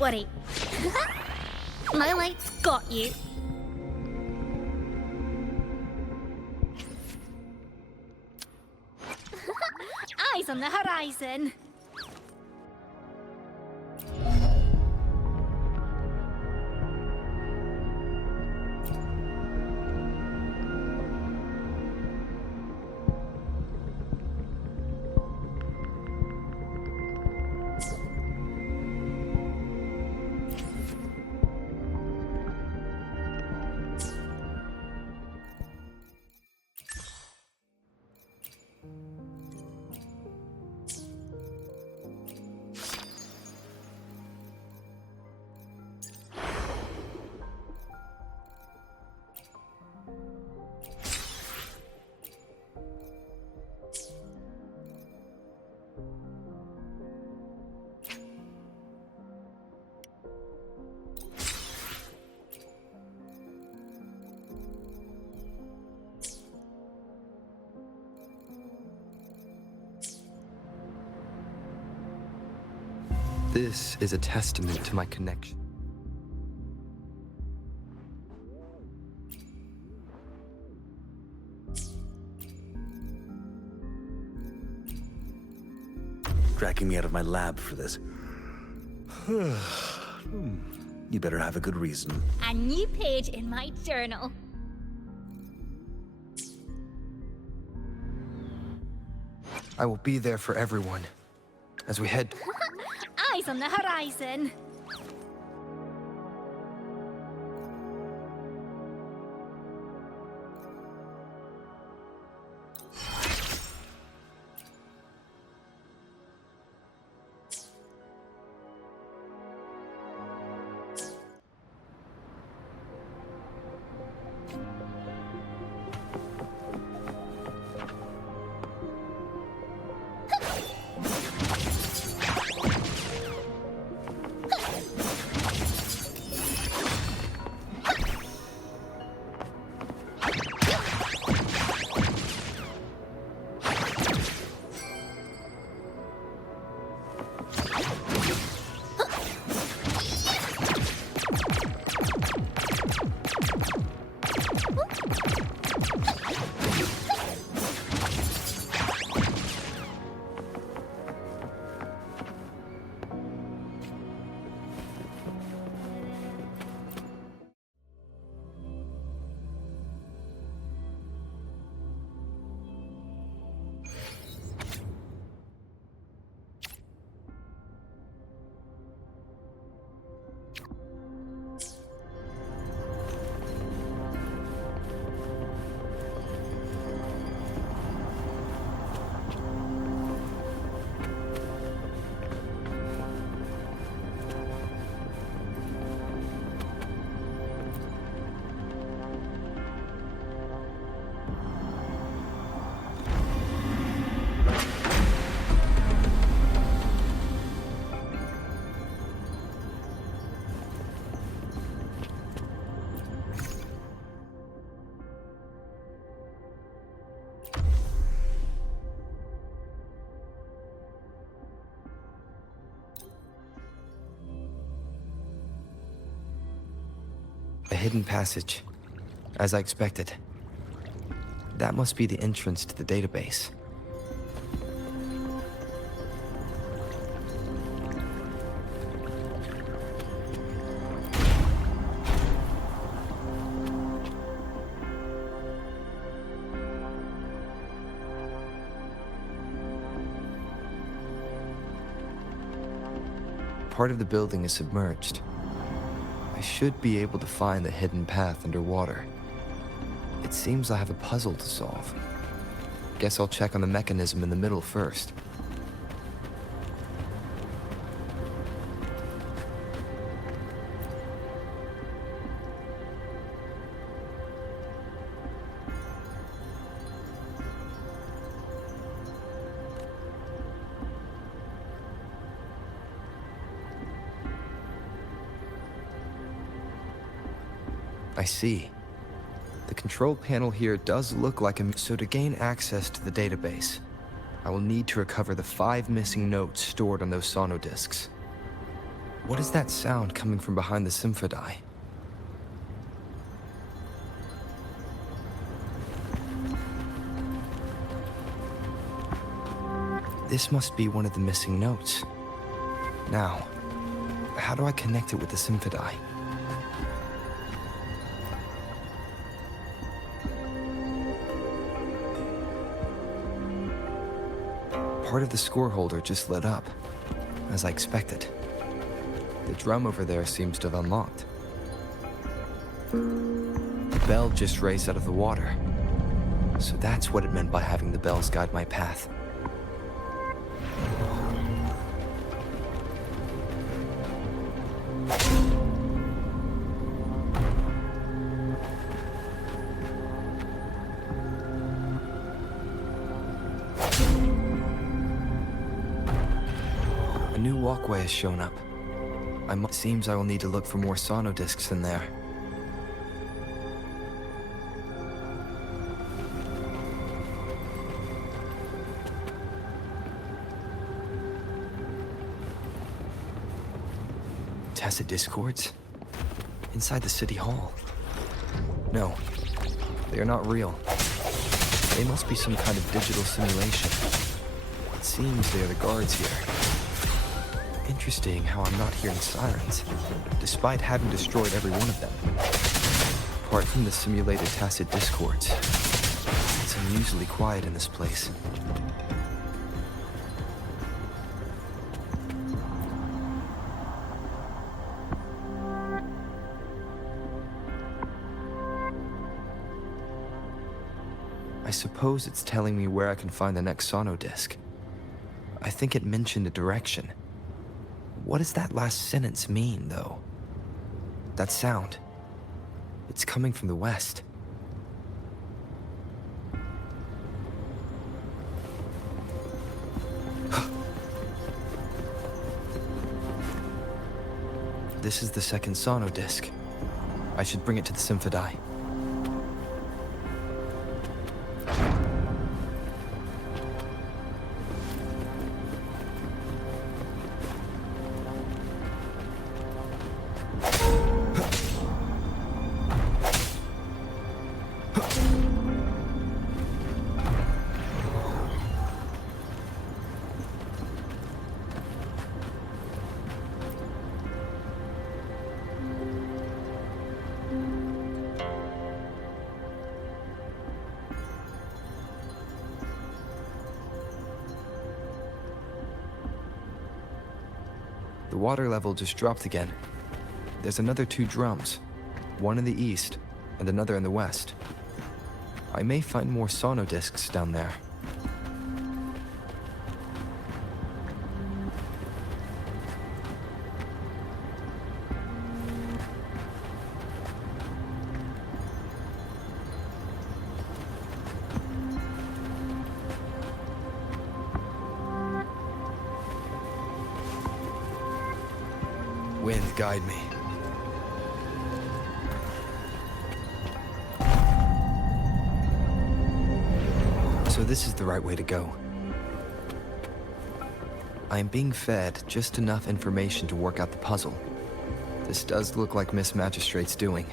worry. My light's got you. Eyes on the horizon. This is a testament to my connection. Dragging me out of my lab for this. You better have a good reason. A new page in my journal. I will be there for everyone as we head. Eyes on the horizon. A hidden passage, as I expected. That must be the entrance to the database. Part of the building is submerged. I should be able to find the hidden path underwater. It seems I have a puzzle to solve. Guess I'll check on the mechanism in the middle first. I see. The control panel here does look like a... So to gain access to the database, I will need to recover the 5 missing notes stored on those sonodiscs. What is that sound coming from behind the Symphodi? This must be one of the missing notes. Now, how do I connect it with the Symphodi? Part of the score holder just lit up, as I expected. The drum over there seems to have unlocked. The bell just raised out of the water. So that's what it meant by having the bells guide my path. A new walkway has shown up. Seems I will need to look for more sonodiscs in there. Tacit discords? Inside the city hall? No, they are not real. They must be some kind of digital simulation. It seems they are the guards here. Interesting how I'm not hearing sirens, despite having destroyed every one of them. Apart from the simulated tacit discords, it's unusually quiet in this place. I suppose it's telling me where I can find the next sonodisc. I think it mentioned a direction. What does that last sentence mean, though? That sound. It's coming from the west. This is the second sonodisc. I should bring it to the Symphodi. The water level just dropped again. There's another 2 drums, one in the east and another in the west. I may find more sonodiscs down there. Wind, guide me. So this is the right way to go. I am being fed just enough information to work out the puzzle. This does look like Miss Magistrate's doing.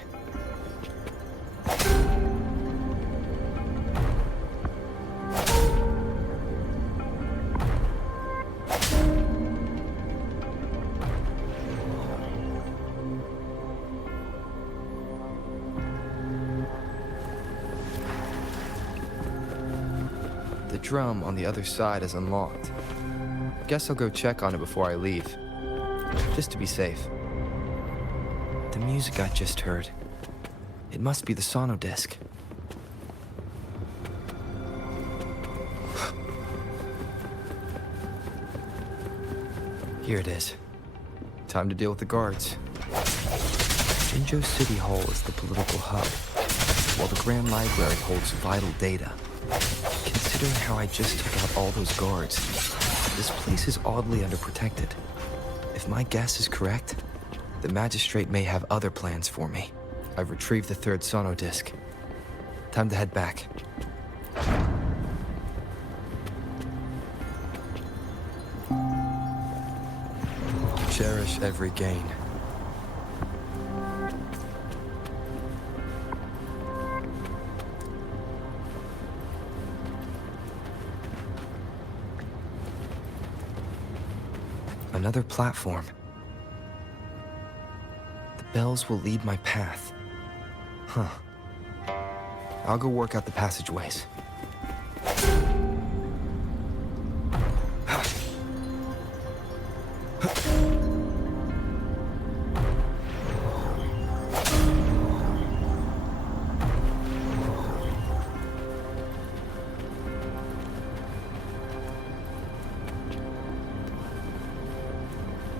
The drum on the other side is unlocked. Guess I'll go check on it before I leave, just to be safe. The music I just heard, it must be the sonodisc. Here it is. Time to deal with the guards. Jinzhou City Hall is the political hub, while the Grand Library holds vital data. Considering how I just took out all those guards, this place is oddly underprotected. If my guess is correct, the Magistrate may have other plans for me. I've retrieved the 3rd sonodisc. Time to head back. Cherish every gain. Another platform. The bells will lead my path. Huh. I'll go work out the passageways.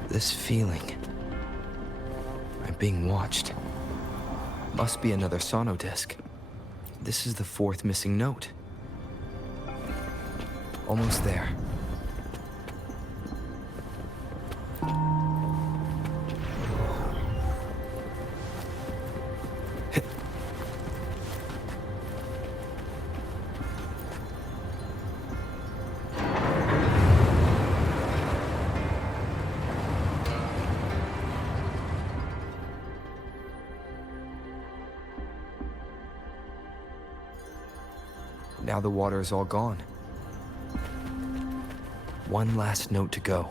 This feeling. I'm being watched. Must be another sono disc. This is the fourth missing note. Almost there. Now the water is all gone. One last note to go.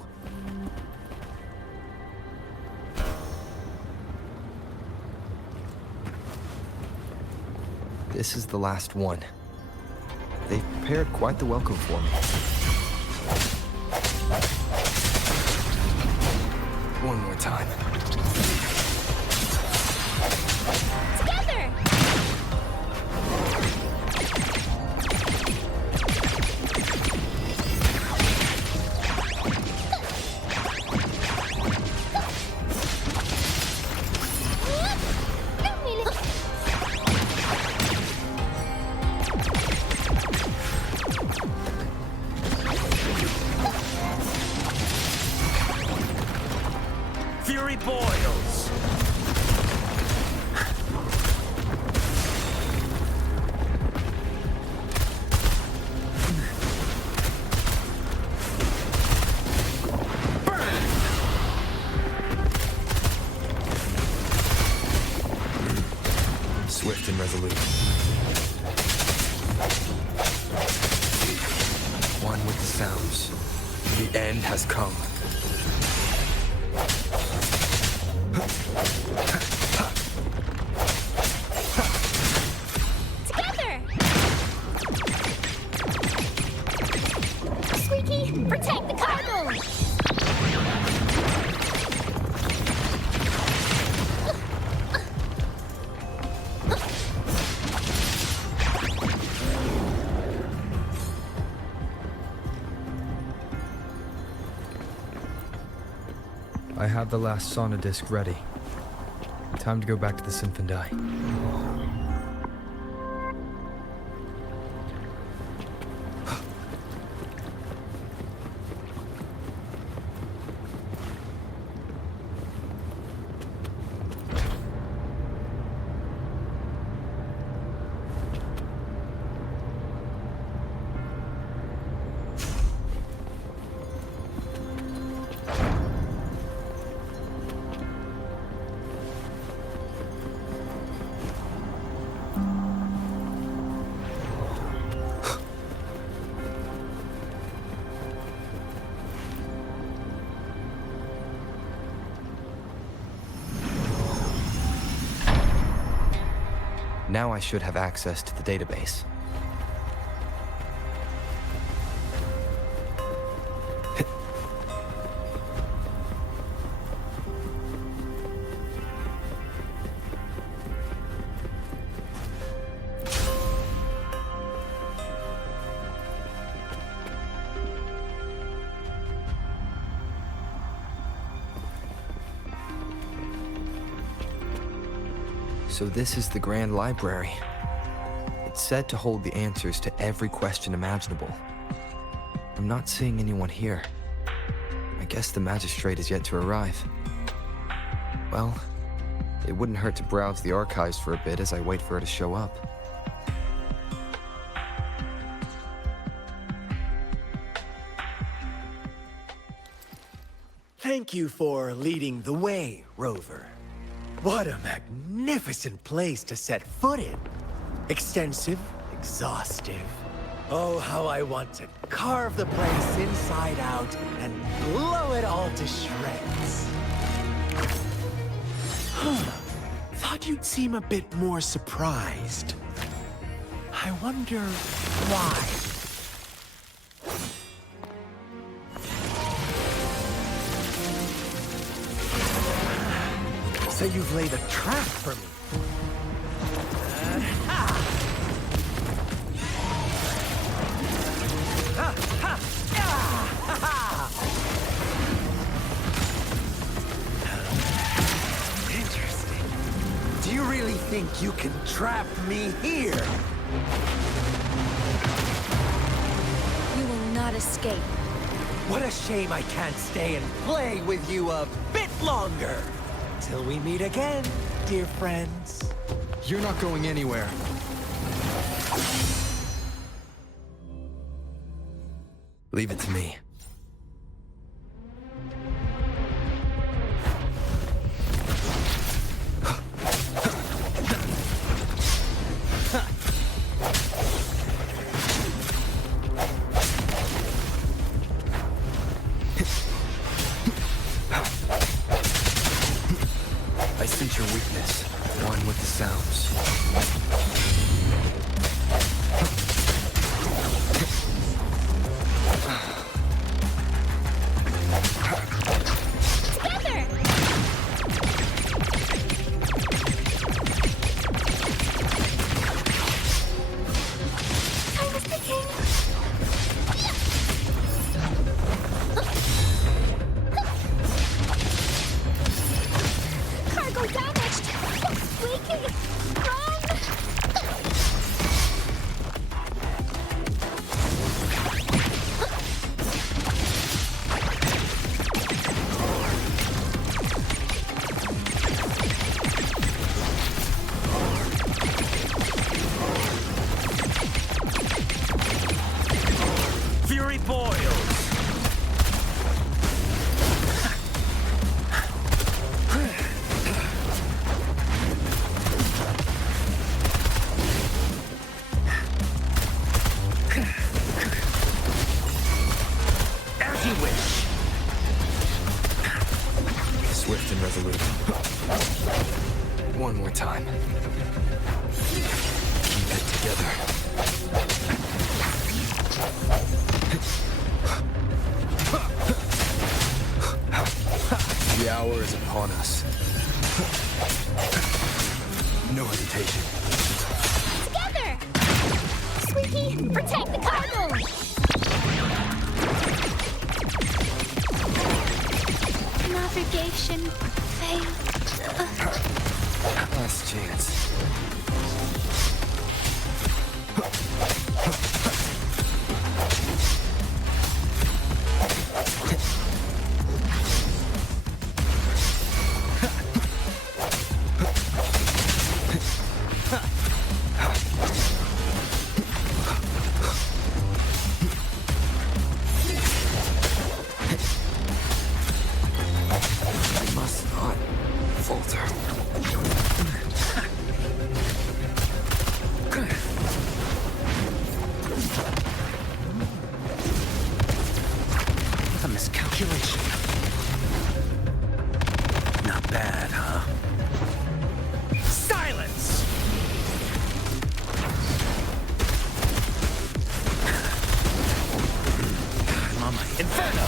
This is the last one. They've prepared quite the welcome for me. One more time. Together! Fury boils! Swift and resolute. One with the sounds. The end has come. Together! Squeaky, protect the cargo! I have the last sauna disc ready. Time to go back to the Symphondai. Now I should have access to the database. So this is the Grand Library. It's said to hold the answers to every question imaginable. I'm not seeing anyone here. I guess the magistrate is yet to arrive. Well, it wouldn't hurt to browse the archives for a bit as I wait for her to show up. Thank you for leading the way, Rover. What a magnificent place to set foot in. Extensive, exhaustive. Oh, how I want to carve the place inside out and blow it all to shreds. Thought you'd seem a bit more surprised. I wonder why. So you've laid a trap for me. Interesting. Do you really think you can trap me here? You will not escape. What a shame I can't stay and play with you a bit longer. Till we meet again, dear friends. You're not going anywhere. Leave it to me. I sense your weakness. One with the sounds. Cargo damaged! Squeaky! Run! Fury boils! As you wish. Swift and resolute. One more time. Keep it together. The hour is upon us. No hesitation. Together! Squeaky, protect the cargo! Navigation failed. Last chance. I must not falter. A miscalculation. Not bad, huh? Silence! I'm on my inferno!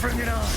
Bring it on!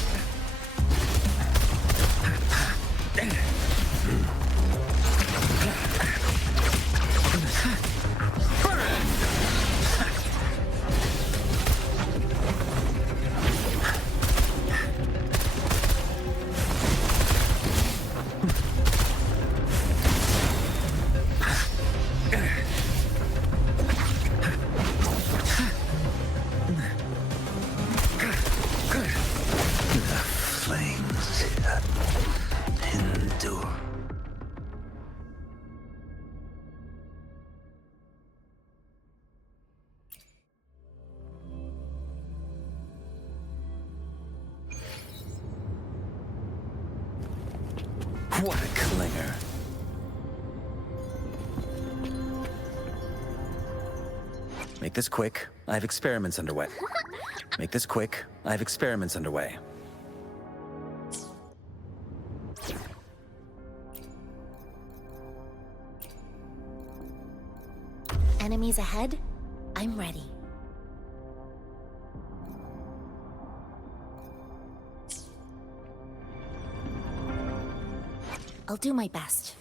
What a clinger. Make this quick. I have experiments underway. Make this quick. I have experiments underway. Enemies ahead? I'm ready. I'll do my best.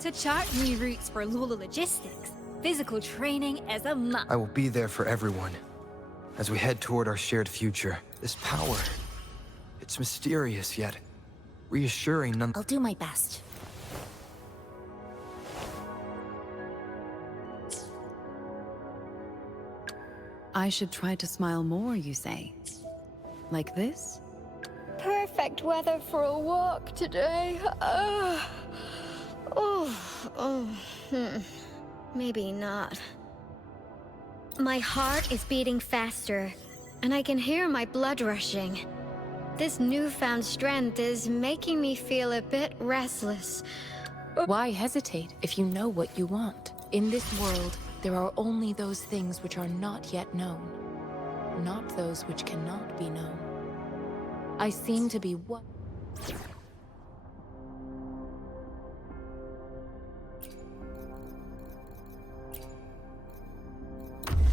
To chart new routes for Lola logistics, physical training is a must. I will be there for everyone as we head toward our shared future. This power, it's mysterious yet reassuring I'll do my best. I should try to smile more, you say? Like this? Perfect weather for a walk today. Maybe not. My heart is beating faster, and I can hear my blood rushing. This newfound strength is making me feel a bit restless. Why hesitate if you know what you want? In this world, there are only those things which are not yet known, not those which cannot be known. I seem to be what?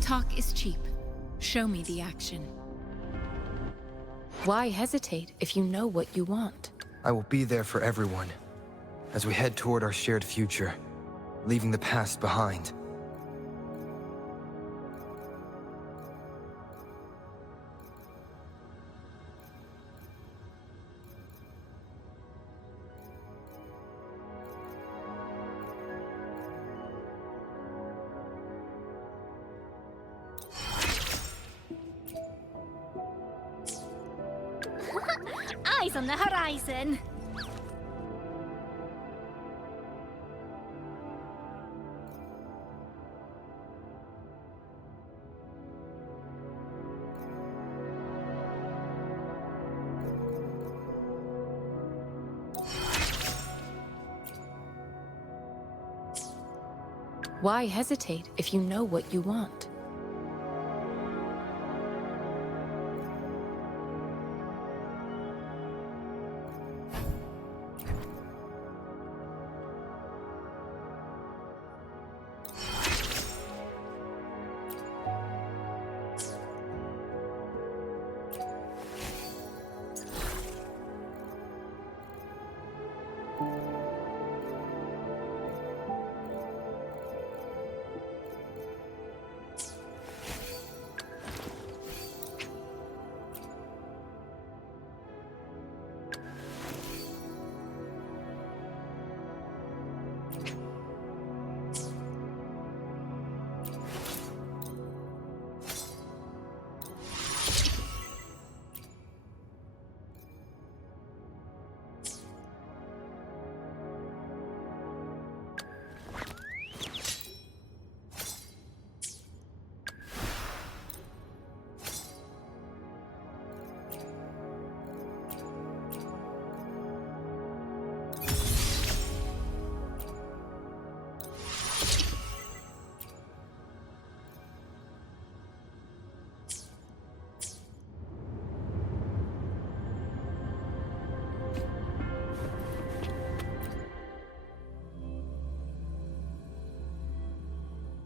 Talk is cheap. Show me the action. Why hesitate if you know what you want? I will be there for everyone as we head toward our shared future, leaving the past behind. Eyes on the horizon. Why hesitate if you know what you want?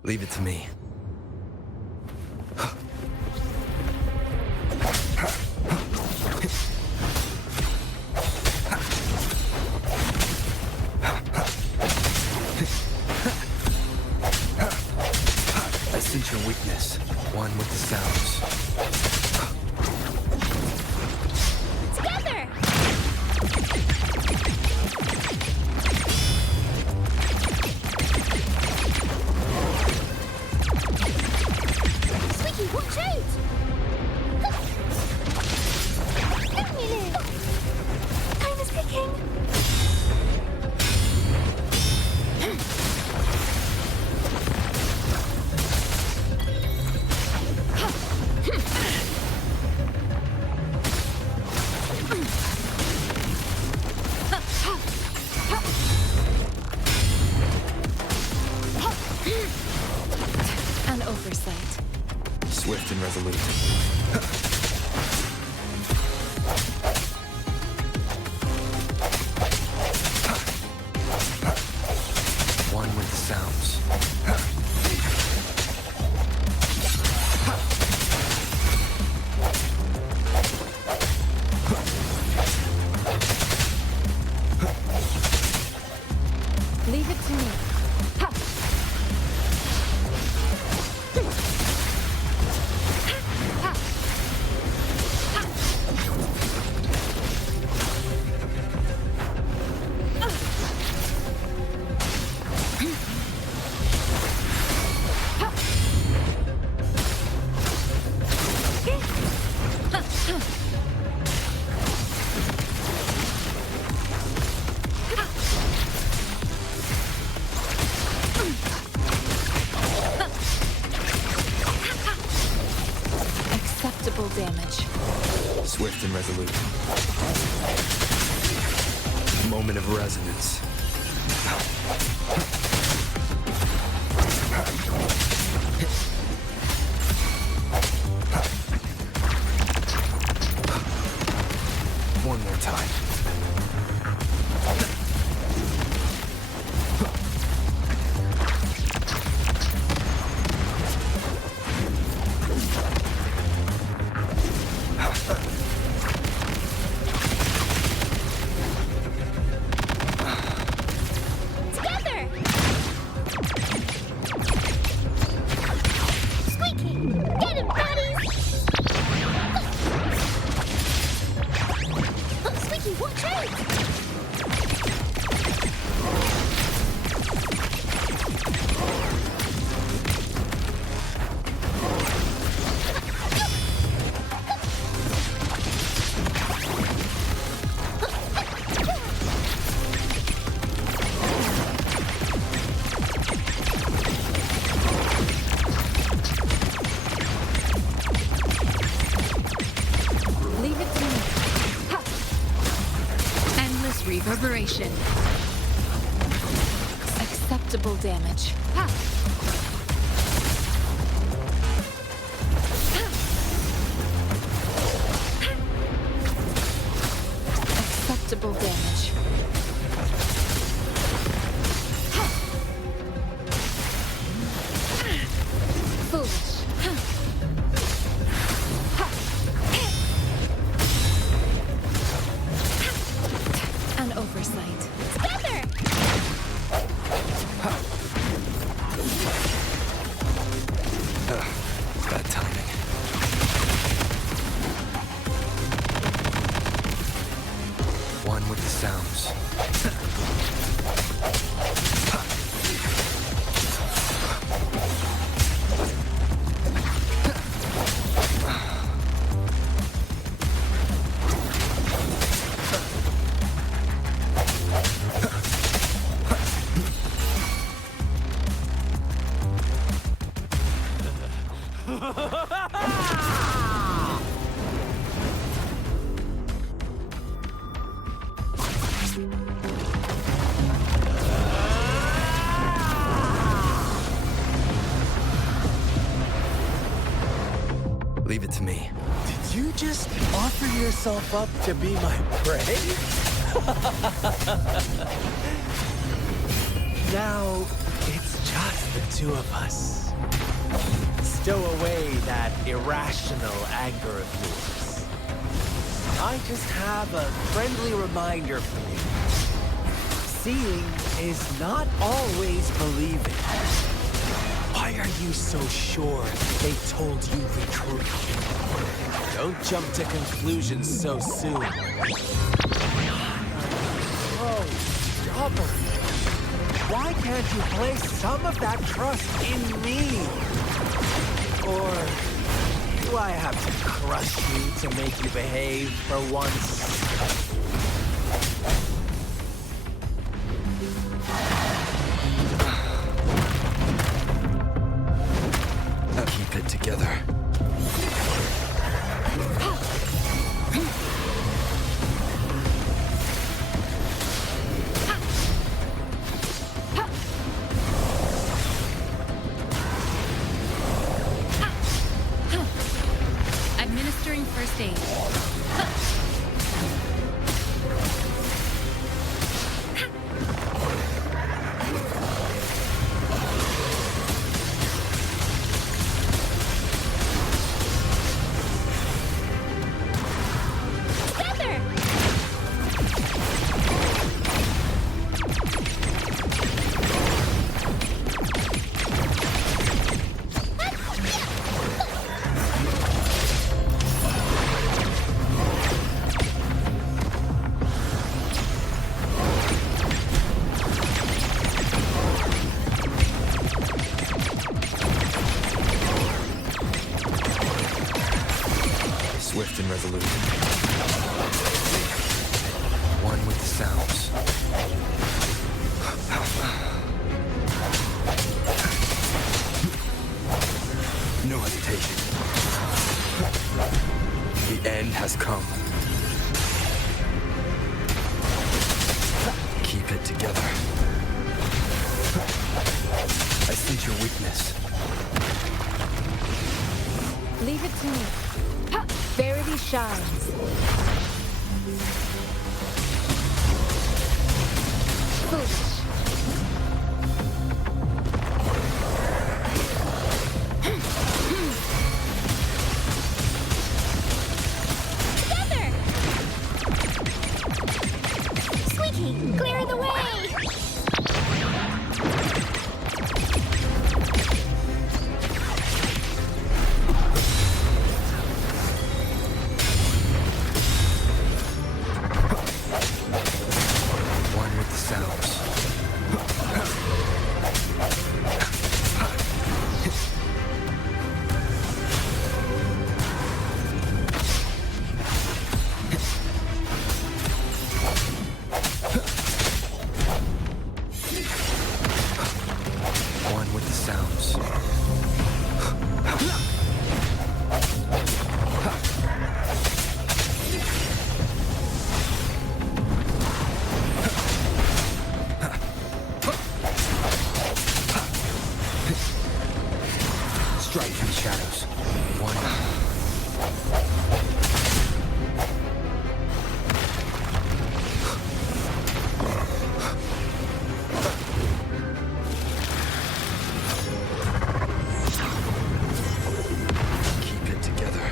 Leave it to me. I sense your weakness. One with the sounds. Together! Squeaky, watch out! Time is ticking. An oversight. Swift and resolute. One with the sounds. Leave it to me. Ha! Acceptable damage. Swift and resolute. Moment of resonance. One more time. Together! Squeaky! Get him, buddies! Squeaky, watch out! Leave it to me. Ha! Endless reverberation. Acceptable damage. Ha! Acceptable damage. Foolish. An oversight. Together! Bad timing. One with the sounds. Leave it to me. Did you just offer yourself up to be my prey? Now, it's just the two of us. Stow away that irrational anger of yours. I just have a friendly reminder for you. Seeing is not always believing. Why are you so sure they told you the truth? Don't jump to conclusions so soon. Oh, stubborn. Why can't you place some of that trust in me? Or do I have to crush you to make you behave for once? Keep it together. Administering first aid. Swift and resolute. One with the sounds. No hesitation. The end has come. Keep it together. I sense your weakness. Leave it to me. Verity shines. Foolish. Together! Squeaky, clear the way! One with the sounds. One with the sounds. Strike from the shadows. One. Keep it together.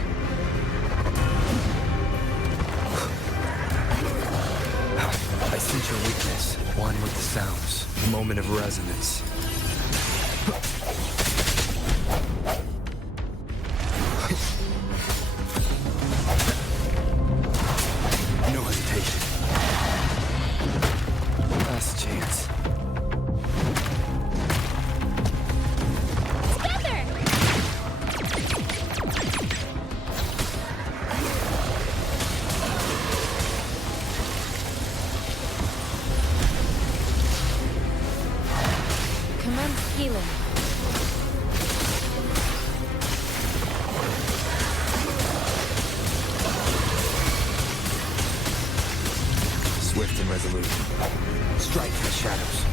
I sense your weakness. One with the sounds. Moment of resonance. No hesitation. Last chance. Together! Commence healing. Swift and resolute. Strike from the shadows.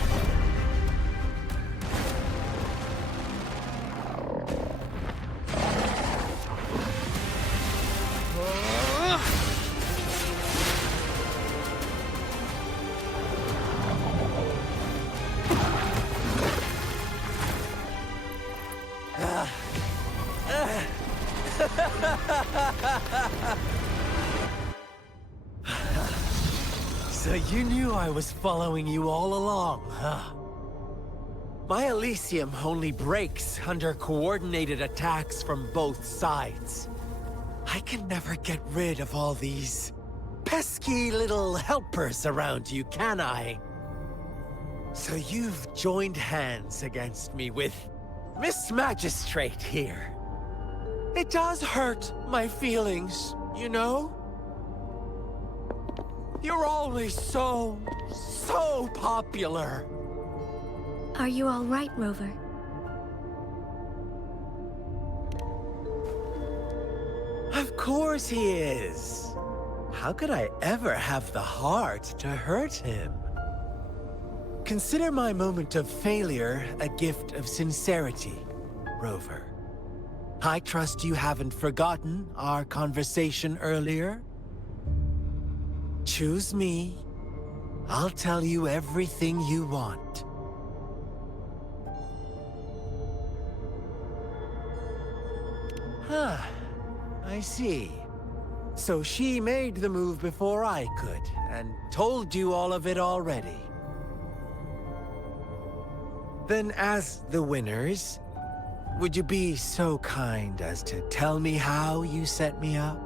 So you knew I was following you all along, huh? My Elysium only breaks under coordinated attacks from both sides. I can never get rid of all these pesky little helpers around you, can I? So you've joined hands against me with Miss Magistrate here. It does hurt my feelings, you know? You're always so popular. Are you all right, Rover? Of course he is. How could I ever have the heart to hurt him? Consider my moment of failure a gift of sincerity, Rover. I trust you haven't forgotten our conversation earlier. Choose me. I'll tell you everything you want. Huh. I see. So she made the move before I could, and told you all of it already. Then as the winners, would you be so kind as to tell me how you set me up?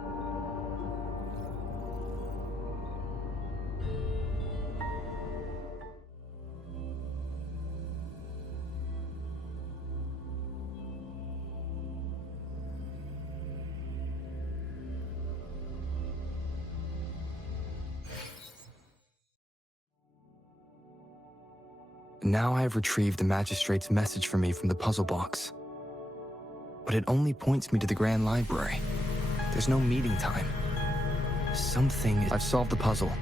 Now I have retrieved the Magistrate's message for me from the puzzle box. But it only points me to the Grand Library. There's no meeting time. I've solved the puzzle.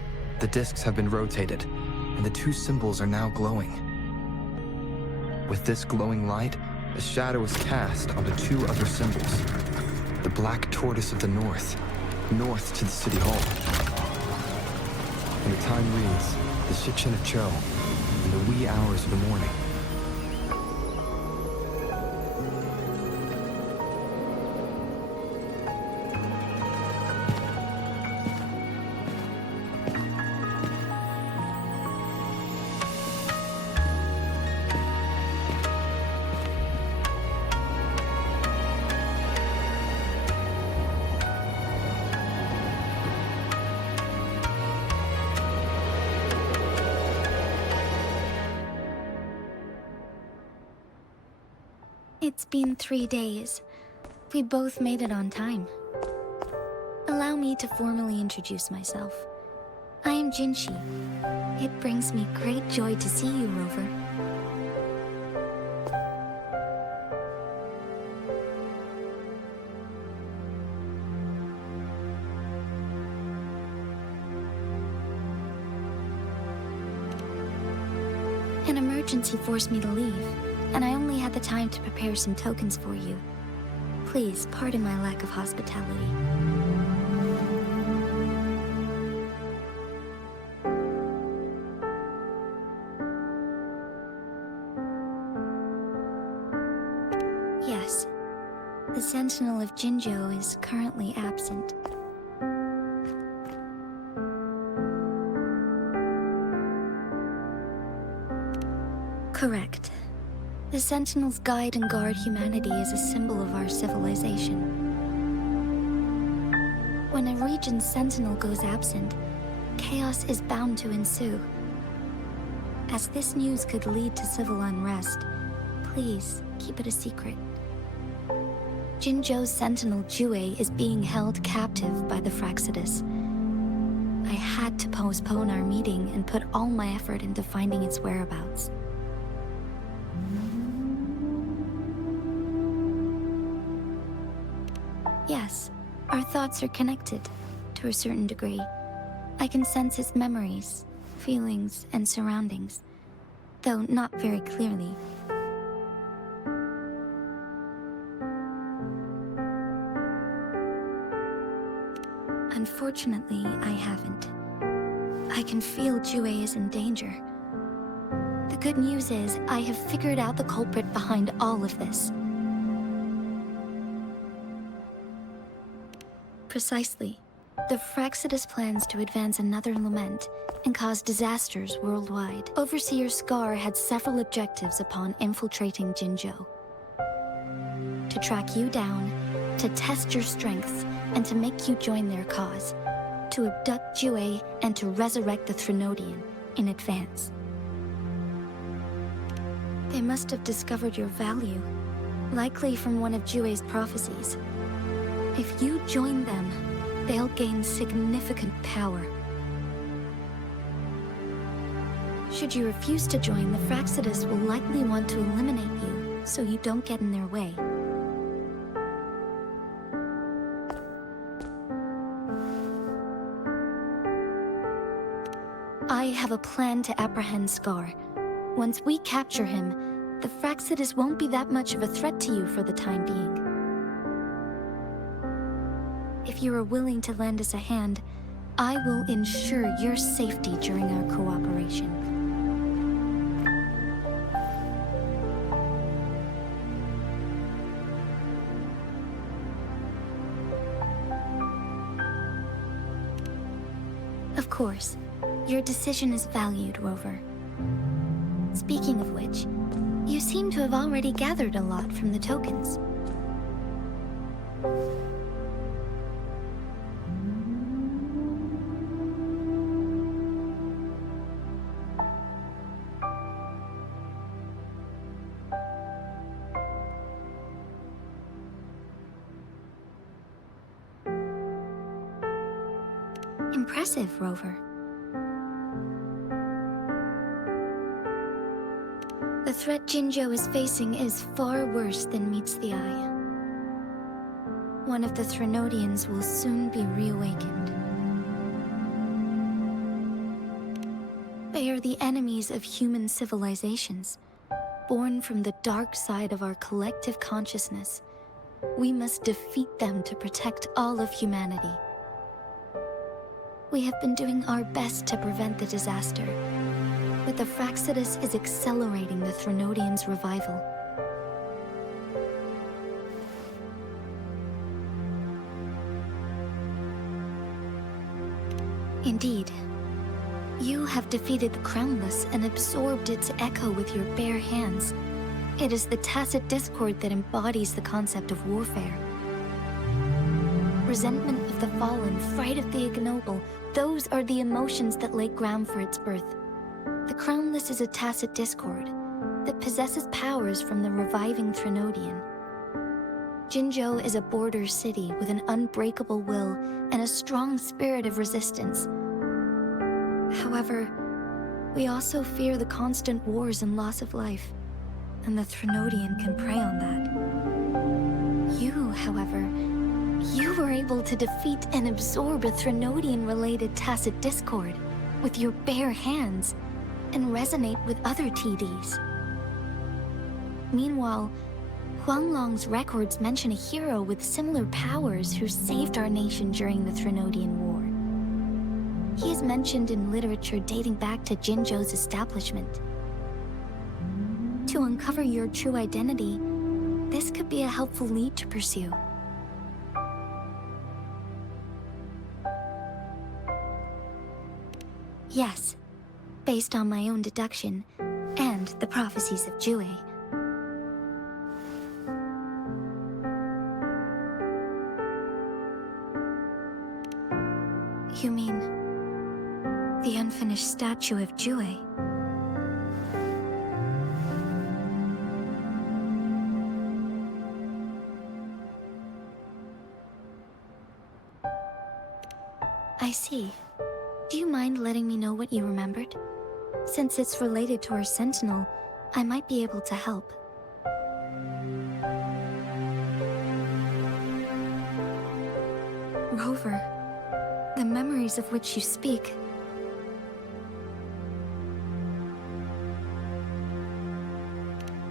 The discs have been rotated, and the two symbols are now glowing. With this glowing light, a shadow is cast onto two other symbols. The Black Tortoise of the North to the City Hall. And the time reads, the Shikshin of Cho, in the wee hours of the morning. It's been 3 days. We both made it on time. Allow me to formally introduce myself. I am Jinshi. It brings me great joy to see you, Rover. An emergency forced me to leave, and I only had the time to prepare some tokens for you. Please pardon my lack of hospitality. Yes, the Sentinel of Jinzhou is currently absent. Correct. The Sentinels guide and guard humanity as a symbol of our civilization. When a region's Sentinel goes absent, chaos is bound to ensue. As this news could lead to civil unrest, please keep it a secret. Jinzhou's Sentinel Jue is being held captive by the Fraxidus. I had to postpone our meeting and put all my effort into finding its whereabouts. Yes, our thoughts are connected, to a certain degree. I can sense its memories, feelings, and surroundings, though not very clearly. Unfortunately, I haven't. I can feel Jue is in danger. The good news is, I have figured out the culprit behind all of this. Precisely. The Frexidus plans to advance another lament and cause disasters worldwide. Overseer Scar had several objectives upon infiltrating Jinzhou. To track you down, to test your strengths, and to make you join their cause. To abduct Jue and to resurrect the Threnodian in advance. They must have discovered your value, likely from one of Jue's prophecies. If you join them, they'll gain significant power. Should you refuse to join, the Frexidus will likely want to eliminate you, so you don't get in their way. I have a plan to apprehend Scar. Once we capture him, the Frexidus won't be that much of a threat to you for the time being. If you are willing to lend us a hand, I will ensure your safety during our cooperation. Of course, your decision is valued, Rover. Speaking of which, you seem to have already gathered a lot from the tokens. Impressive, Rover. The threat Jinzhou is facing is far worse than meets the eye. One of the Threnodians will soon be reawakened. They are the enemies of human civilizations, born from the dark side of our collective consciousness. We must defeat them to protect all of humanity. We have been doing our best to prevent the disaster, but the Frexidus is accelerating the Threnodians' revival. Indeed, you have defeated the Crownless and absorbed its echo with your bare hands. It is the tacit discord that embodies the concept of warfare. Resentment of the fallen, fright of the ignoble, those are the emotions that lay ground for its birth. The Crownless is a tacit discord that possesses powers from the reviving Threnodian. Jinzhou is a border city with an unbreakable will and a strong spirit of resistance. However, we also fear the constant wars and loss of life, and the Threnodian can prey on that. You, however, you were able to defeat and absorb a Threnodian-related tacit discord with your bare hands and resonate with other TDs. Meanwhile, Huanglong's records mention a hero with similar powers who saved our nation during the Threnodian War. He is mentioned in literature dating back to Jinzhou's establishment. To uncover your true identity, this could be a helpful lead to pursue. Yes, based on my own deduction, and the prophecies of Jue. You mean the unfinished statue of Jue? I see. Do you mind letting me know what you remembered? Since it's related to our Sentinel, I might be able to help. Rover, the memories of which you speak.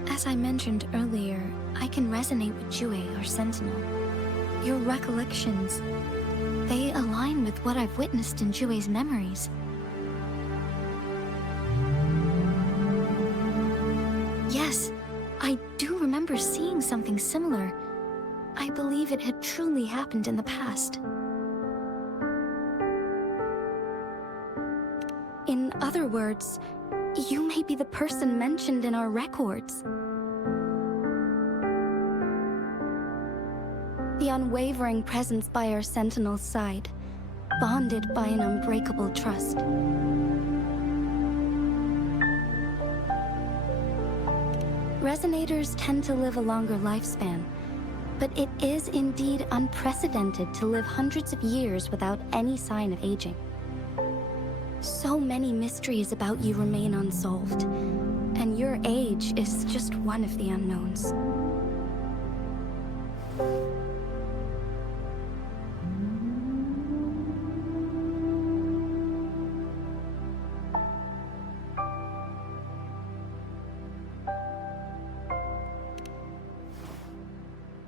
As I mentioned earlier, I can resonate with Jue, our Sentinel. Your recollections, they align with what I've witnessed in Jue's memories. Yes, I do remember seeing something similar. I believe it had truly happened in the past. other words, you may be the person mentioned in our records. The unwavering presence by our sentinel's side, bonded by an unbreakable trust. Resonators tend to live a longer lifespan, but it is indeed unprecedented to live hundreds of years without any sign of aging. So many mysteries about you remain unsolved, and your age is just one of the unknowns.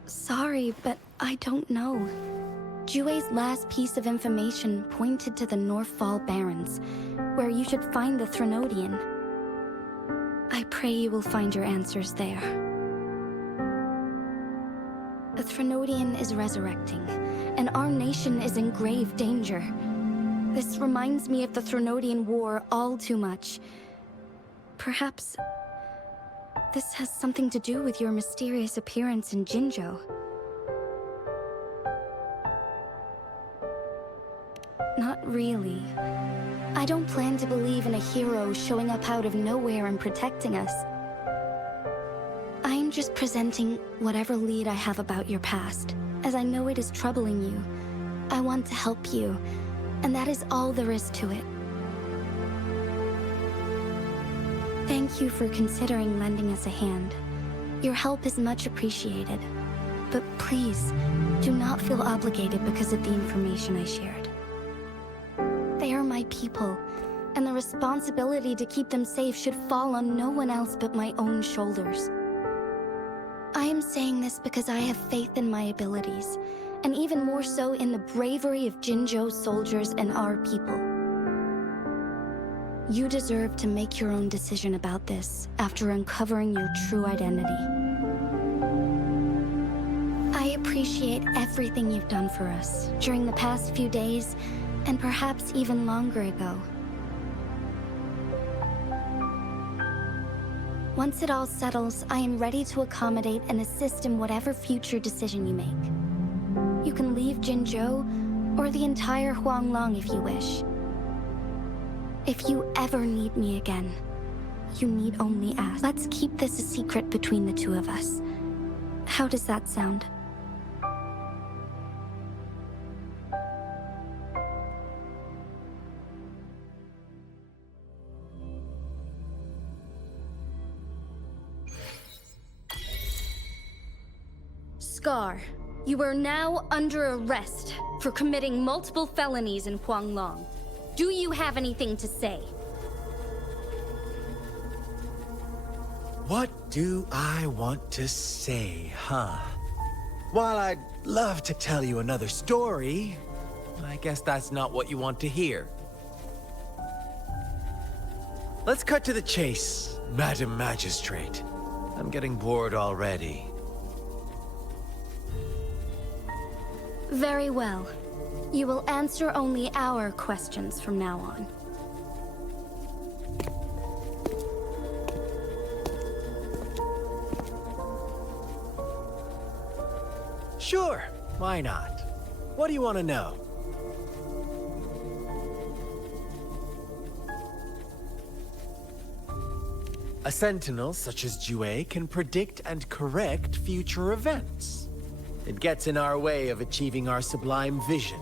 Sorry, but I don't know. Jue's last piece of information pointed to the Northfall Barrens, where you should find the Threnodian. I pray you will find your answers there. The Threnodian is resurrecting, and our nation is in grave danger. This reminds me of the Threnodian War all too much. Perhaps this has something to do with your mysterious appearance in Jinzhou. Not really. I don't plan to believe in a hero showing up out of nowhere and protecting us. I am just presenting whatever lead I have about your past, as I know it is troubling you. I want to help you, and that is all there is to it. Thank you for considering lending us a hand. Your help is much appreciated. But please, do not feel obligated because of the information I shared. They are my people, and the responsibility to keep them safe should fall on no one else but my own shoulders. I am saying this because I have faith in my abilities, and even more so in the bravery of Jinzhou's soldiers and our people. You deserve to make your own decision about this after uncovering your true identity. I appreciate everything you've done for us during the past few days, and perhaps even longer ago. Once it all settles, I am ready to accommodate and assist in whatever future decision you make. You can leave Jinzhou, or the entire Huanglong if you wish. If you ever need me again, you need only ask. Let's keep this a secret between the two of us. How does that sound? Scar, you are now under arrest for committing multiple felonies in Huanglong. Do you have anything to say? What do I want to say, huh? While I'd love to tell you another story, I guess that's not what you want to hear. Let's cut to the chase, Madam Magistrate. I'm getting bored already. Very well. You will answer only our questions from now on. Sure, why not? What do you want to know? A sentinel such as Jue can predict and correct future events. It gets in our way of achieving our sublime vision.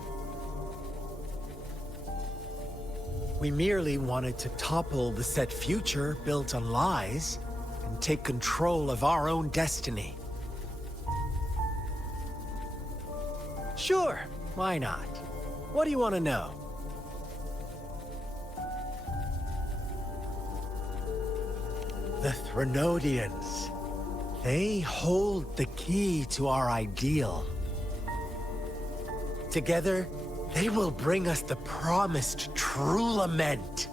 We merely wanted to topple the set future built on lies and take control of our own destiny. Sure, why not? What do you want to know? The Threnodians. They hold the key to our ideal. Together, they will bring us the promised true lament.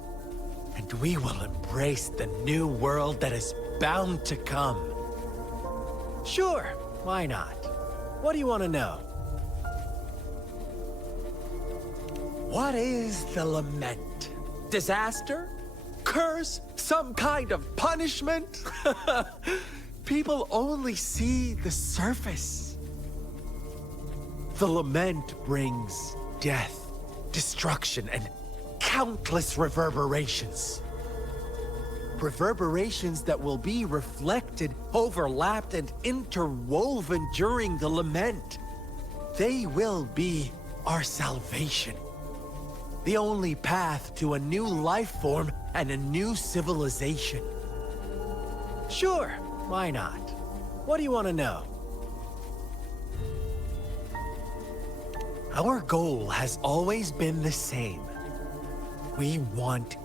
And we will embrace the new world that is bound to come. Sure, why not? What do you want to know? What is the lament? Disaster? curse? Some kind of punishment? People only see the surface. The lament brings death, destruction, and countless reverberations. Reverberations that will be reflected, overlapped, and interwoven during the lament. They will be our salvation. The only path to a new life form and a new civilization. Sure, why not? What do you want to know? Our goal has always been the same. We want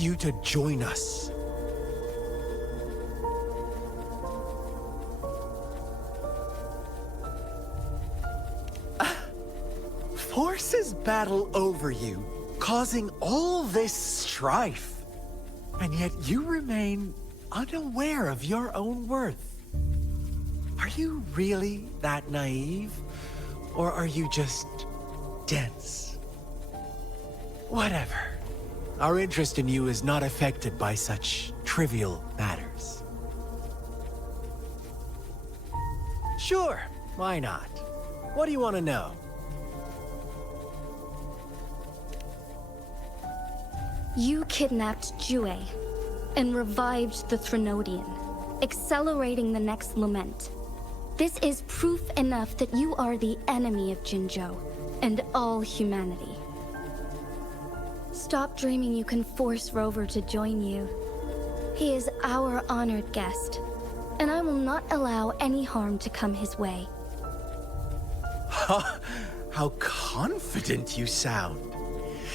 you to join us. Forces battle over you, causing all this strife. And yet you remain unaware of your own worth. Are you really that naive? Or are you just dense? Whatever. Our interest in you is not affected by such trivial matters. Sure, why not? What do you want to know? You kidnapped Jue and revived the Threnodian, accelerating the next lament. This is proof enough that you are the enemy of Jinzhou and all humanity. Stop dreaming you can force Rover to join you. He is our honored guest, and I will not allow any harm to come his way. How confident you sound.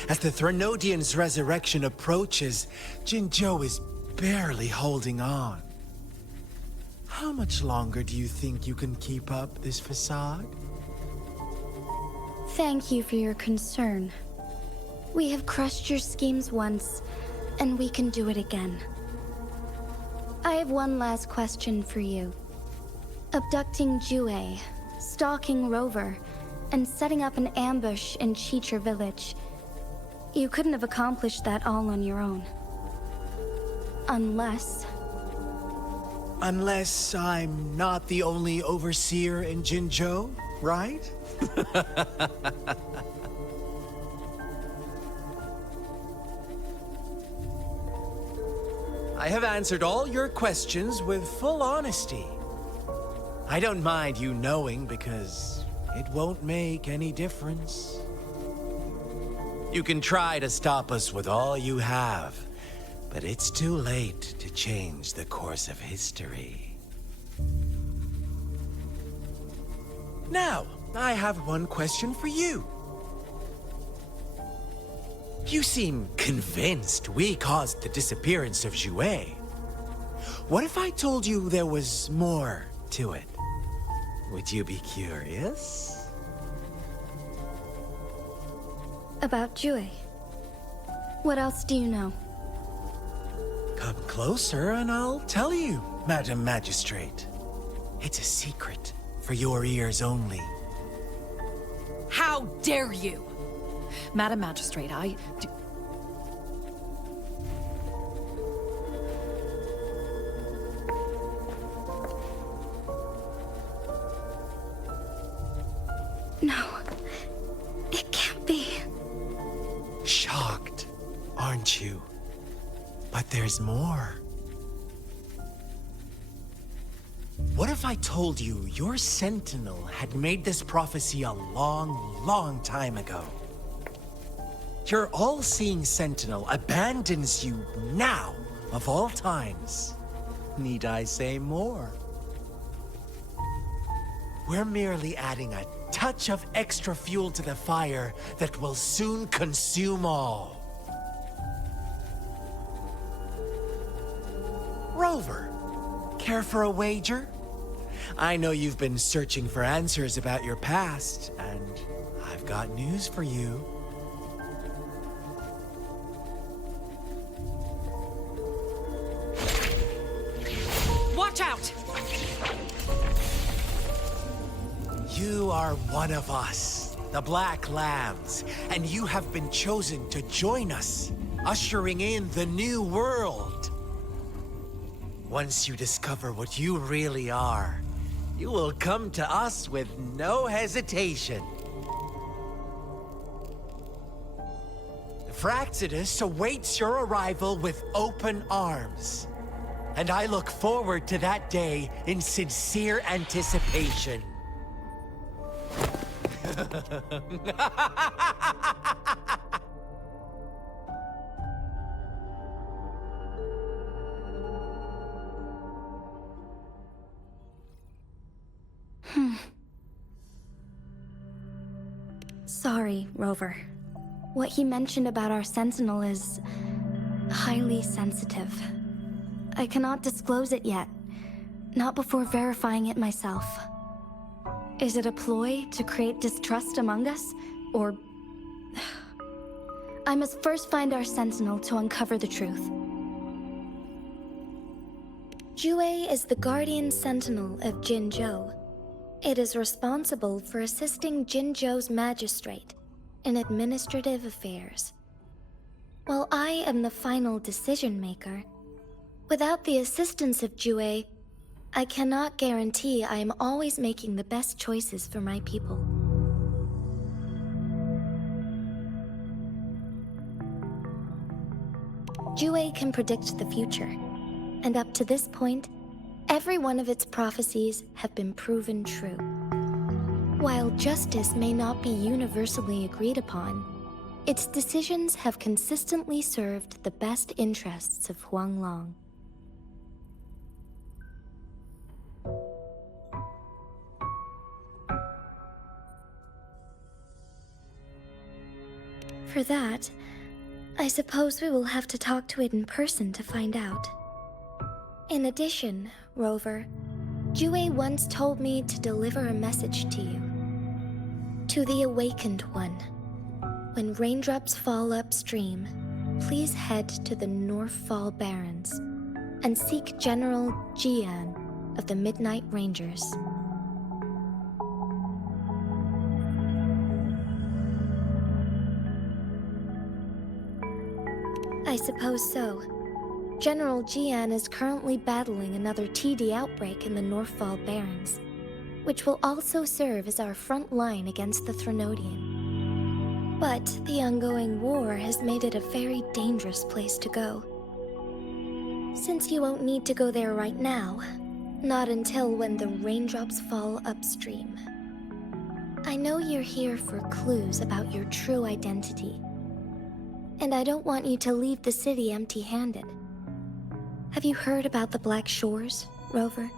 As the Threnodian's resurrection approaches, Jinzhou is barely holding on. How much longer do you think you can keep up this facade? Thank you for your concern. We have crushed your schemes once, and we can do it again. I have one last question for you. Abducting Jue, stalking Rover, and setting up an ambush in Chicher village. You couldn't have accomplished that all on your own. Unless I'm not the only overseer in Jinzhou, right? I have answered all your questions with full honesty. I don't mind you knowing because it won't make any difference. You can try to stop us with all you have, but it's too late to change the course of history. Now, I have one question for you. You seem convinced we caused the disappearance of Jue. What if I told you there was more to it? Would you be curious? about Jue. What else do you know? Come closer and I'll tell you, Madam Magistrate. It's a secret for your ears only. How dare you! Madam Magistrate, No. It can't be. Shocked, aren't you? But there's more. What if I told you your sentinel had made this prophecy a long, long time ago? Your all-seeing sentinel abandons you now, of all times. Need I say more? We're merely adding a touch of extra fuel to the fire that will soon consume all. Rover, care for a wager? I know you've been searching for answers about your past, and I've got news for you. watch out! You are one of us, the Black Lambs, and you have been chosen to join us. ushering in the new world. Once you discover what you really are, you will come to us with no hesitation. Fraxidus awaits your arrival with open arms. And I look forward to that day in sincere anticipation. Sorry, Rover. What he mentioned about our sentinel is highly sensitive. I cannot disclose it yet, not before verifying it myself. Is it a ploy to create distrust among us, or... I must first find our sentinel to uncover the truth. Jue is the guardian sentinel of Jinzhou. It is responsible for assisting Jinzhou's magistrate in administrative affairs. While I am the final decision maker, without the assistance of Jue, I cannot guarantee I am always making the best choices for my people. Jue can predict the future, and up to this point, every one of its prophecies have been proven true. While justice may not be universally agreed upon, its decisions have consistently served the best interests of Huanglong. For that, I suppose we will have to talk to it in person to find out. In addition, Rover, Jue once told me to deliver a message to you. To the Awakened One. When raindrops fall upstream, please head to the Northfall Barrens and seek General Jian of the Midnight Rangers. I suppose so. General Jian is currently battling another TD outbreak in the Northfall Barrens, which will also serve as our front line against the Threnodian. But the ongoing war has made it a very dangerous place to go. Since you won't need to go there right now, not until when the raindrops fall upstream. I know you're here for clues about your true identity, and I don't want you to leave the city empty-handed. Have you heard about the Black Shores, Rover?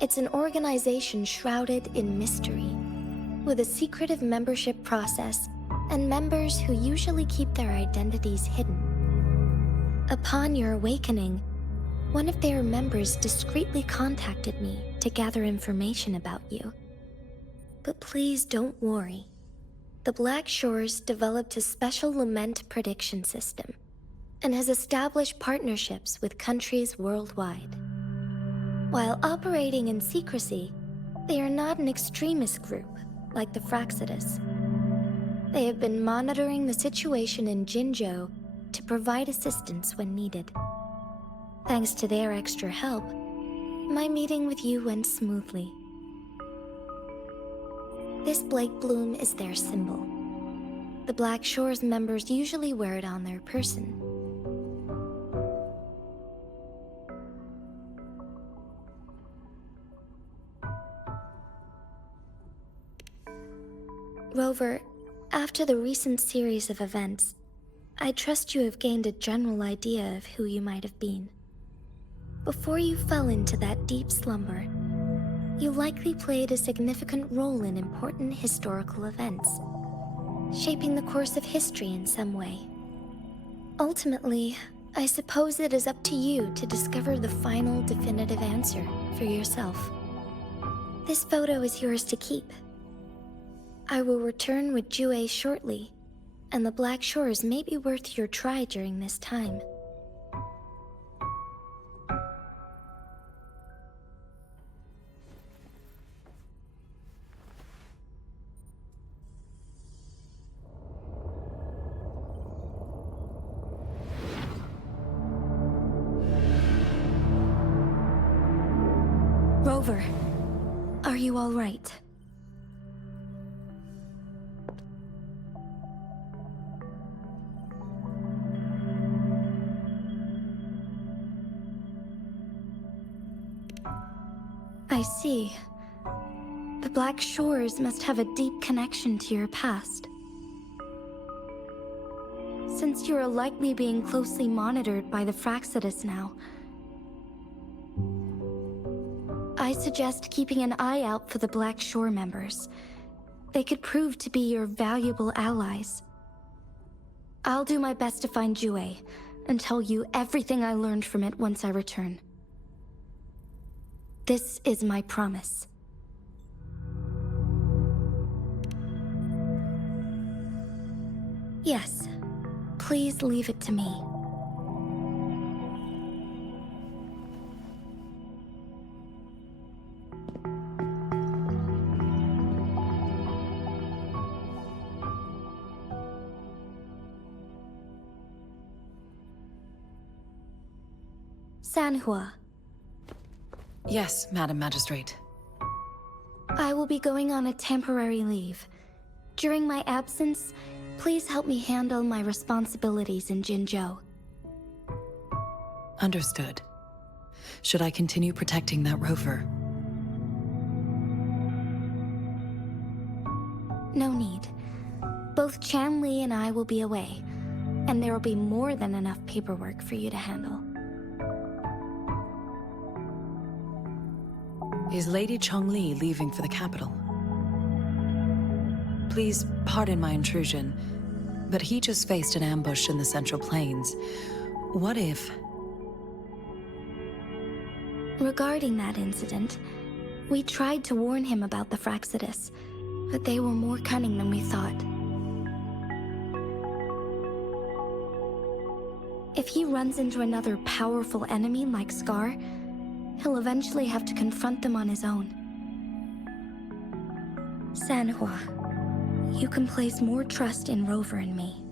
It's an organization shrouded in mystery, with a secretive membership process and members who usually keep their identities hidden. Upon your awakening, one of their members discreetly contacted me to gather information about you. But please don't worry. The Black Shores developed a special lament prediction system and has established partnerships with countries worldwide. While operating in secrecy, they are not an extremist group like the Fraxidus. They have been monitoring the situation in Jinzhou to provide assistance when needed. Thanks to their extra help, my meeting with you went smoothly. This Blake Bloom is their symbol. The Black Shores members usually wear it on their person. Rover, after the recent series of events, I trust you have gained a general idea of who you might have been. Before you fell into that deep slumber, you likely played a significant role in important historical events, shaping the course of history in some way. Ultimately, I suppose it is up to you to discover the final definitive answer for yourself. This photo is yours to keep. I will return with Jue shortly, and the Black Shores may be worth your try during this time. Rover, are you all right? I see. The Black Shores must have a deep connection to your past. Since you are likely being closely monitored by the Fraxidus now, I suggest keeping an eye out for the Black Shore members. They could prove to be your valuable allies. I'll do my best to find Jue and tell you everything I learned from it once I return. This is my promise. Yes, please leave it to me. Sanhua, Yes, Madam Magistrate. I will be going on a temporary leave. During my absence, please help me handle my responsibilities in Jinzhou. Understood. Should I continue protecting that rover? No need. Both Chan Li and I will be away, and there will be more than enough paperwork for you to handle. Is Lady Chongli leaving for the capital? Please pardon my intrusion, but he just faced an ambush in the Central Plains. What if... Regarding that incident, we tried to warn him about the Fraxidus, but they were more cunning than we thought. If he runs into another powerful enemy like Scar, he'll eventually have to confront them on his own. Sanhua, you can place more trust in Rover and me.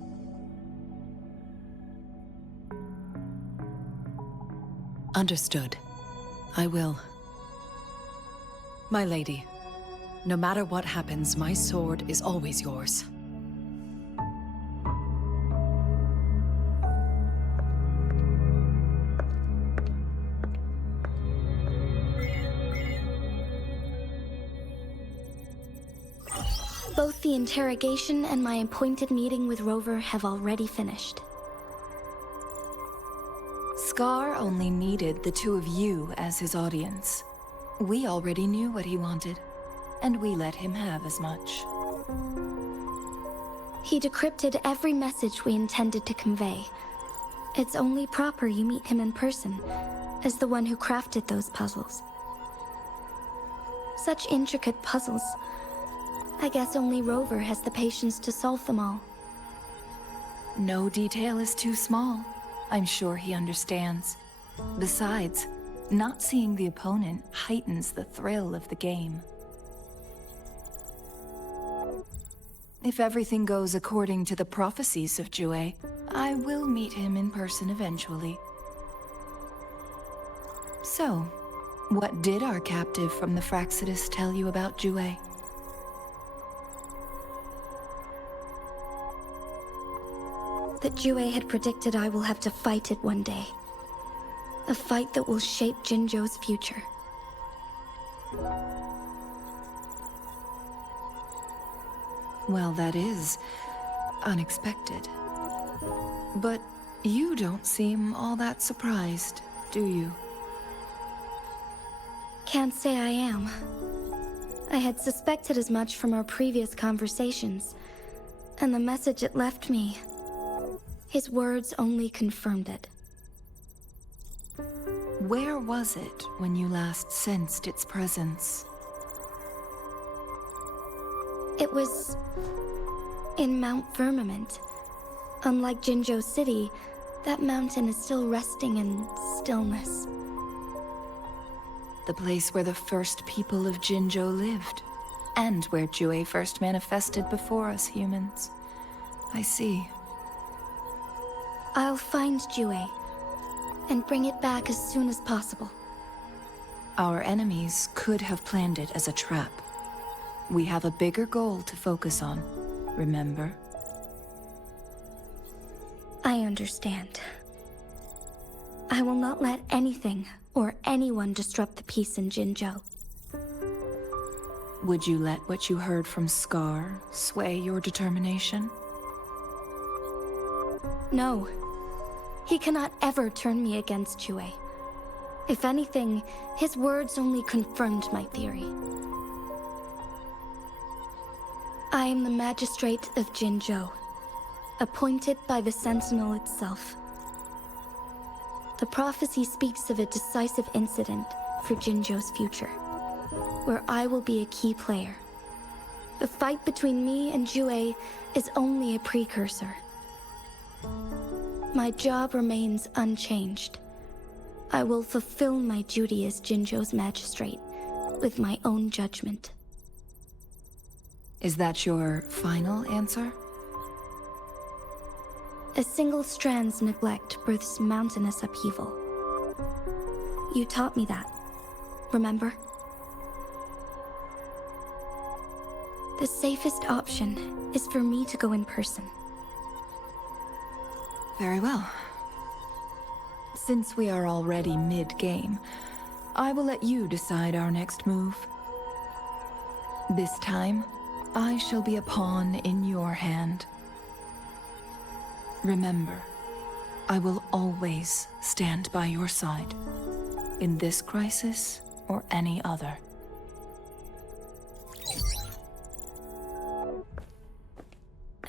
Understood. I will. My lady, no matter what happens, my sword is always yours. Both the interrogation and my appointed meeting with Rover have already finished. Scar only needed the two of you as his audience. We already knew what he wanted, and we let him have as much. He decrypted every message we intended to convey. It's only proper you meet him in person, as the one who crafted those puzzles. Such intricate puzzles. I guess only Rover has the patience to solve them all. No detail is too small. I'm sure he understands. Besides, not seeing the opponent heightens the thrill of the game. If everything goes according to the prophecies of Jue, I will meet him in person eventually. So, what did our captive from the Fraxidus tell you about Jue? That Jue had predicted I will have to fight it one day. A fight that will shape Jinzhou's future. Well, that is unexpected. But you don't seem all that surprised, do you? Can't say I am. I had suspected as much from our previous conversations, and the message it left me, his words only confirmed it. Where was it when you last sensed its presence? It was in Mount Firmament. Unlike Jinzhou City, that mountain is still resting in stillness. The place where the first people of Jinzhou lived, and where Jue first manifested before us humans. I see. I'll find Jue and bring it back as soon as possible. Our enemies could have planned it as a trap. We have a bigger goal to focus on, remember? I understand. I will not let anything or anyone disrupt the peace in Jinzhou. Would you let what you heard from Scar sway your determination? No. He cannot ever turn me against Jue. If anything, his words only confirmed my theory. I am the magistrate of Jinzhou, appointed by the Sentinel itself. The prophecy speaks of a decisive incident for Jinzhou's future, where I will be a key player. The fight between me and Jue is only a precursor. My job remains unchanged. I will fulfill my duty as Jinzhou's magistrate with my own judgment. Is that your final answer? A single strand's neglect births mountainous upheaval. You taught me that, remember? The safest option is for me to go in person. Very well. Since we are already mid-game, I will let you decide our next move. This time, I shall be a pawn in your hand. Remember, I will always stand by your side, in this crisis or any other.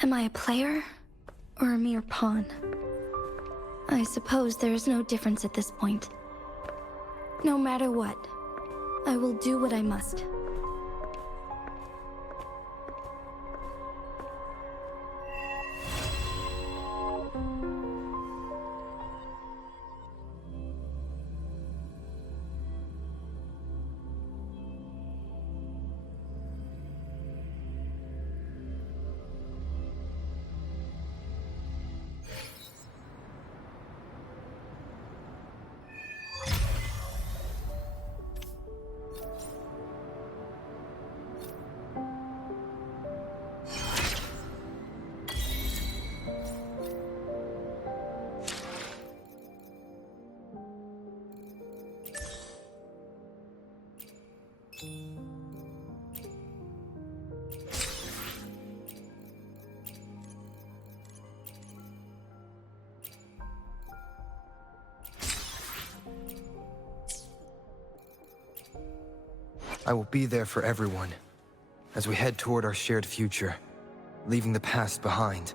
Am I a player or a mere pawn? I suppose there is no difference at this point. No matter what, I will do what I must. I will be there for everyone, as we head toward our shared future, leaving the past behind.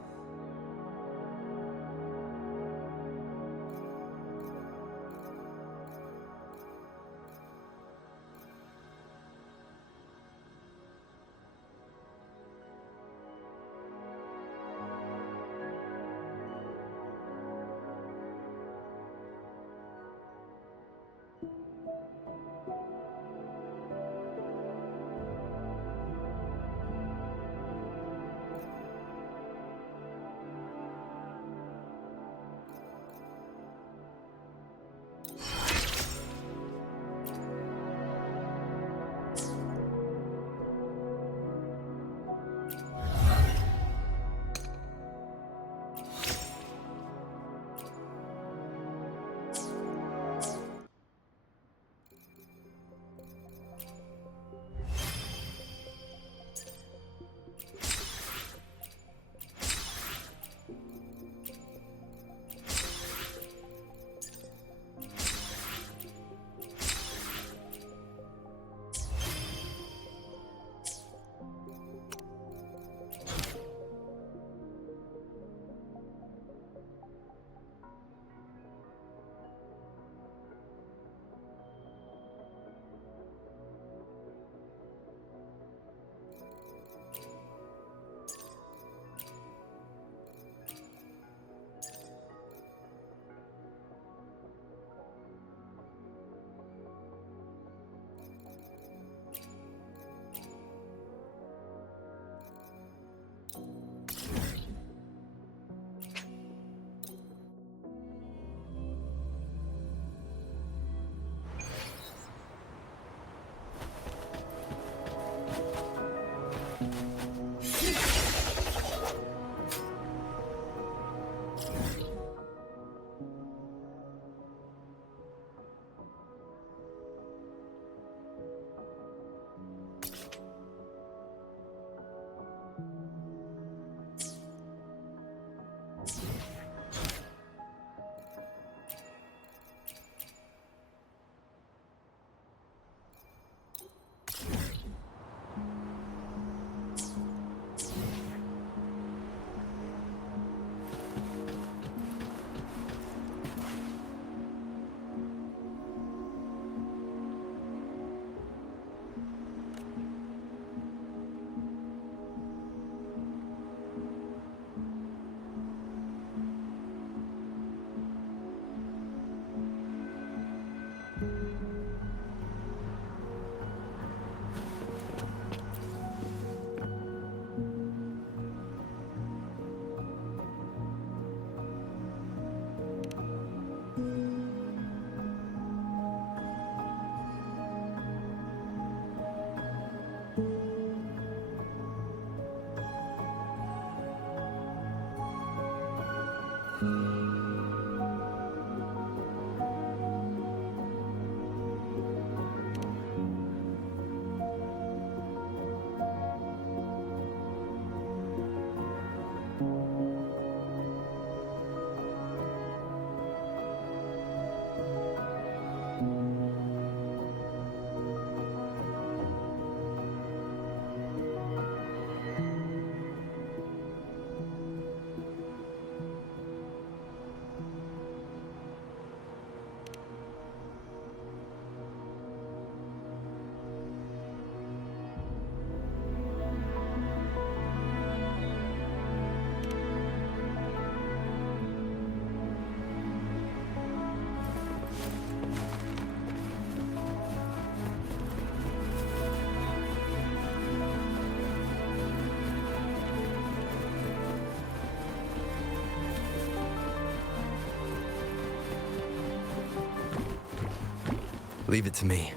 Leave it to me.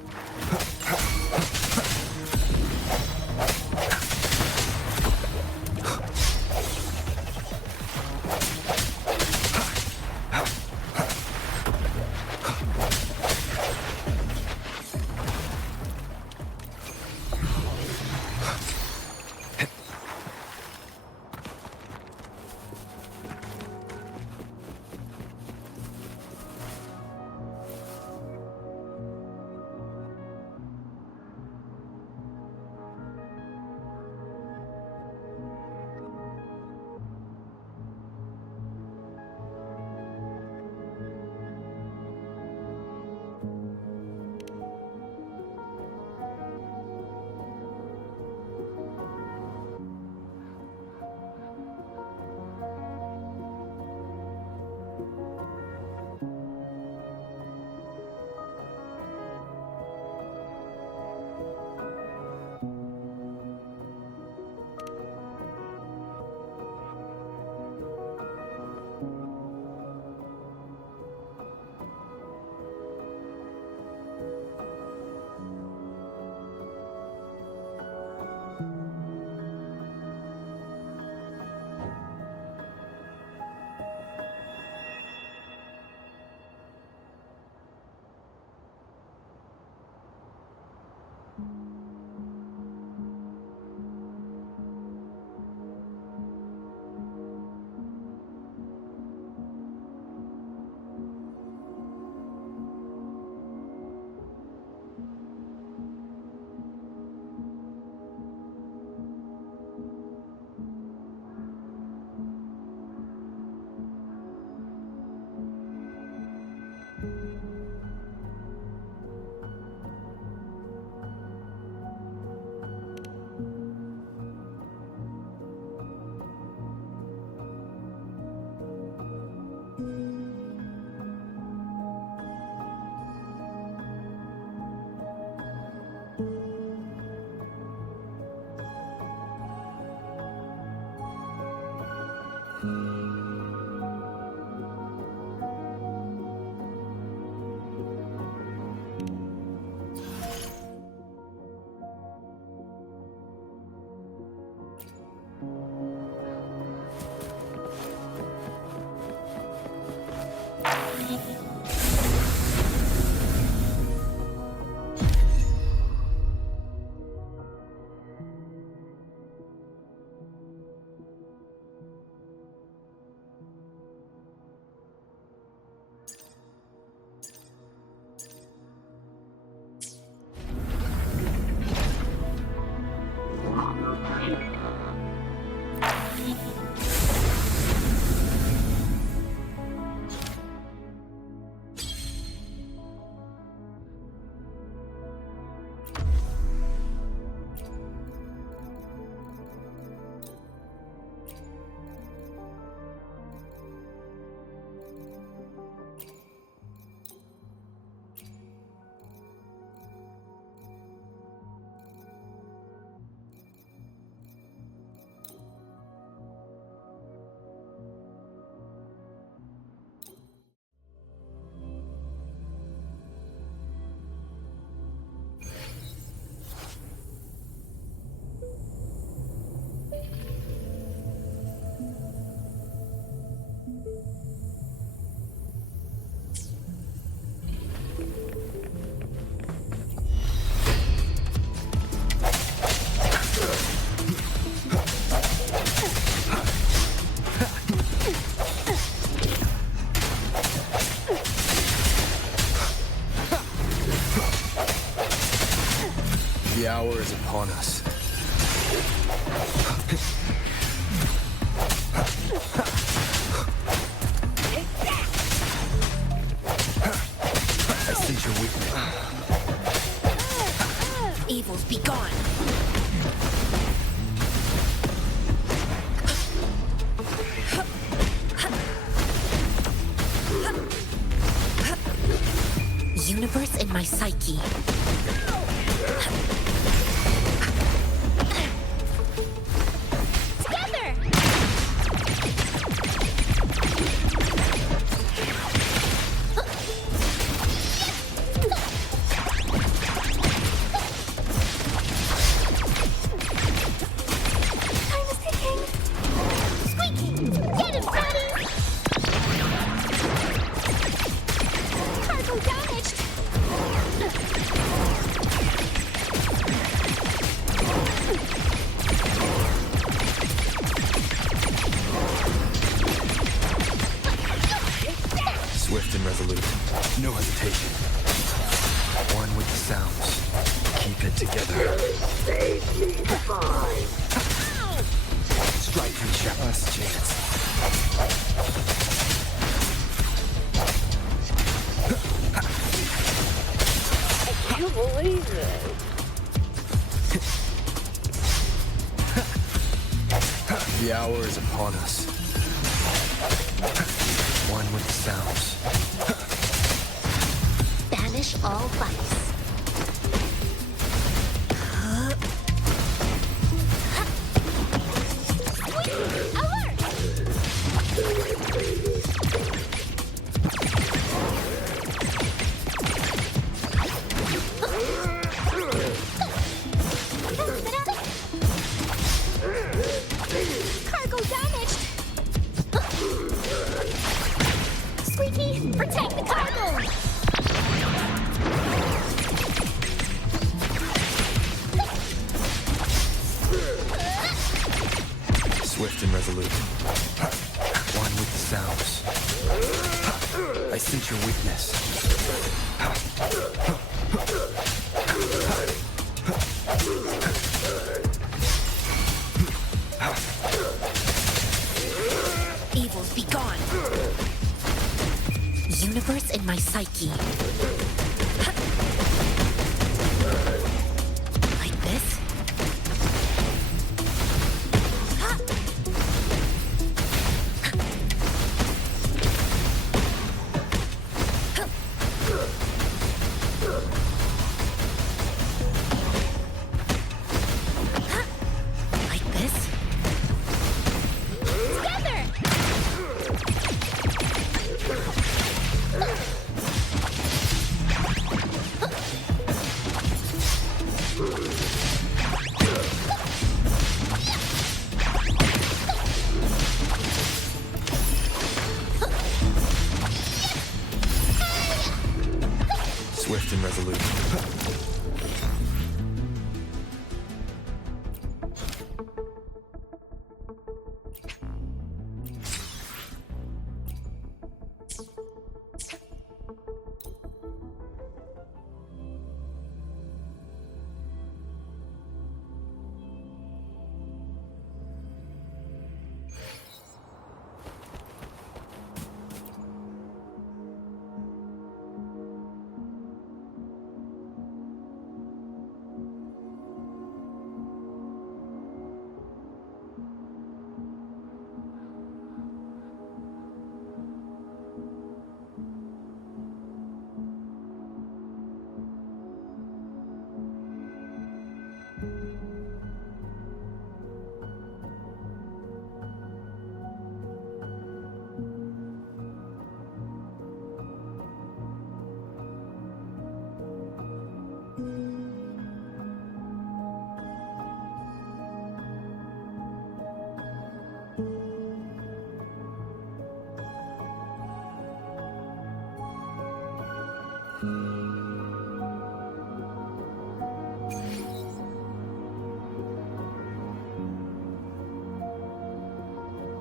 The hour is upon us. I sense your weakness. Evils be gone. Universe in my psyche. it together. Strike me, Shep. Last chance. I can't believe it. The hour is upon us. One with the sounds. Banish all vice. Cargo damaged! Squeaky, protect the cargo! Swift and resolute. One with the sounds. I sense your weakness. Evils be gone. Universe in my psyche. Like this? Like this? Together! Swift and resolute.